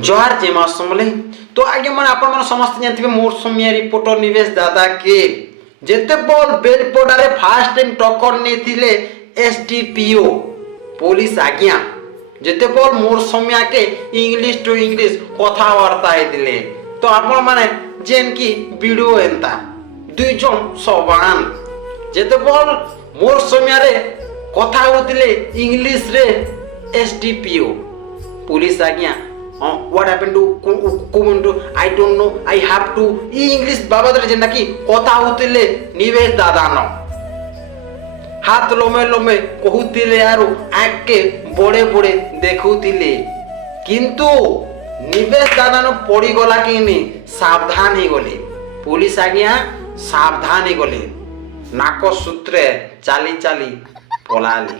जोहार जय माँ समले। तो आगे मैंने आपण मैंने समस्त जानते मोर समिया रिपोर्टर निवेश दादा के जेते बॉल बेलपड़ारे फास्ट टाइम टक्कर नहीं एसडीपीओ पुलिस आज्ञा जेते बॉल मोर समिया के इंग्लिश टू इंग्लिश कथबार्ता होते तो आपण मैंने जेन की वीडियो एंता दुई जन सबान जेते बॉल मोर समिया रे कथा होते इंग्लिश रे एसडीपीओ पुलिस आज्ञा what happened to kumundu I don't know I have to English बाबद रे जेना की कथा होतिले निवेश दादा न हाथ लोमे लोमे कहूतिले यार आंख के बड़े बड़े देखुतिले किंतु निवेश दादा न पड़ी गला कि नहीं सावधान ही गले पुलिस आज्ञा सावधान ही गले नाक सूत्रे चाली चाली पलाले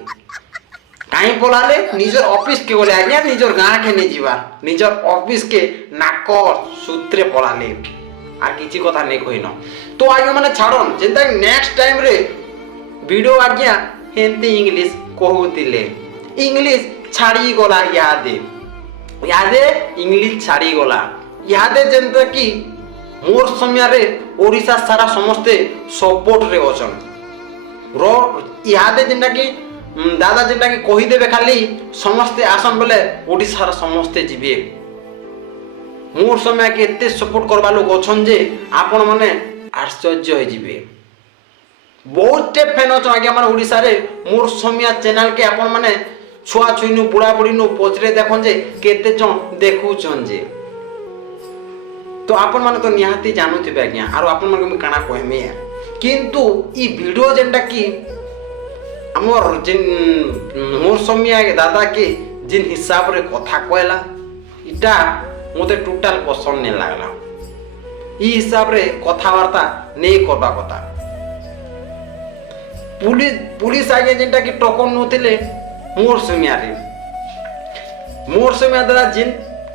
कहीं पलाले निजर ऑफिस के गले आज्ञा निजर गाँ के नहीं जीवा निजर ऑफिस के नाक सूत्रे पलाले आ किसी कथा नहीं कहिन तो आगे माने छाड़न जेंता नेक्स्ट टाइम रे वीडियो आज्ञा हेंती इंग्लिश कहूतिले इंग्लिश छाड़ी गला यादे इंग्लिश छाड़ी गला यादे जेंता कि मोर समय रे ओडिशा सारा समस्ते सपोर्ट रे अछन रो यादे जेंता कि दादा जेनटा कि कहीदेवे खाली समस्ते आसन बोले ओडिशार समस्ते जीवे मोर समय के एते सपोर्ट करवा लोग अछन जे आपण माने आश्चर्य हो जीवे बहुत टे फैन अछन आगे माने ओडिशा रे मोर समय चैनल के आपण माने छुआ छुइनु बुढ़ा बुढ़ी नु पचरे देखन जे केते जन देखुछन जे तो आपण माने तो निहाती जानुथिबे आज्ञा आरो आपण माने काना कहमे किंतु ई वीडियो जेनटा कि आमर जिन मोर समिया के दादा के जिन हिसाब रे कथा कहला इटा मोते टोटल पसंद नहीं लागला ई हिसाब रे कथावार्ता नहीं करबा कथा पुलिस आगे जेंटा कि टोकन नथिले मोर समिया दादा जिन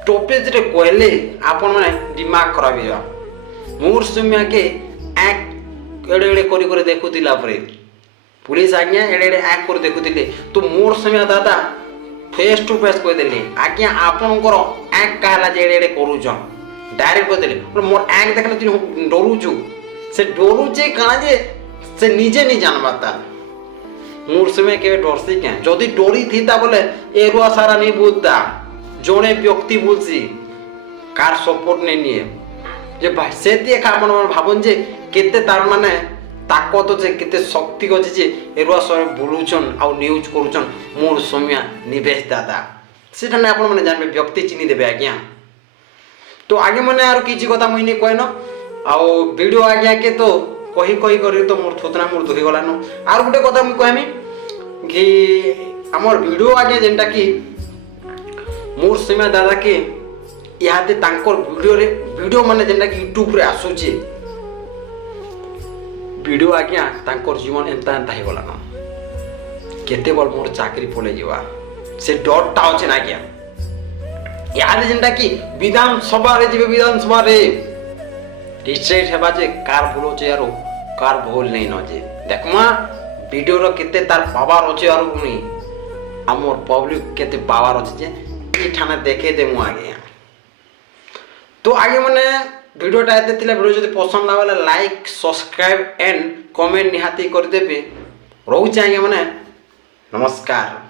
टॉपिक रे कहले आपण माने दिमाग खराब हिया मोर समिया के एक एड़े एड़े करी करे देखुतिला परे पुलिस आज्ञा एड़े एड़े आँख कर देखुले तो मोर समय दादा फेस टू फेस कहदेले आज्ञा आपणकर आँख कहला जे एड़े एड़े करूछन डायरेक्ट कहदेले मोर आँख देखले तू डरुछु से डरुचे काना जे से निजे नहीं जानबाता मोर समय के डरसी के जदी डरी थीता बोले एरुआ सारा नहीं बुझता जोने व्यक्ति बुझसी कार सपोर्ट नहीं निए जे भाई से देखा आपण भाबन जे केते तार माने ताकत जे केते शक्ति अछि जे एरुआ सब बुलुचन आ न्यूज करूचन मोर समिया निवेश दादा सेटा ने आपण माने जानबे व्यक्ति चिनी देबे आज्ञा तो आगे माने आरो किछि कथा मुई नै कहन आ वीडियो आज्ञा के तो कही कही करी तो मोर थोतना मोर दुखी गला न आरो गुटे कथा मुई कहमी कि हमर वीडियो आज्ञा जेंटा कि मोर समिया दादा के याते तांकर वीडियो माने जेंटा कि YouTube रे आसुची वीडियो आज्ञा तांकर जीवन एंता एंता हो गला न केते बल मोर चाकरी पले जीवा से डरटा अछि ना आज्ञा याद जेंटा कि विधानसभा रे जीवे विधानसभा रे डिसाइड हेबा जे कार बोलो जे यारो कार भूल नहीं न जे देखमा वीडियो रो केते तार पावर अछि यारो पुनी हमर पब्लिक केते पावर अछि जे ई ठाना देखे दे मु आगे तो आगे माने वीडियोटा एते थिला वीडियो जदि पसंद लागला लाइक सब्सक्राइब एंड कमेंट निहाती कर देबे रहू चाहिए माने नमस्कार।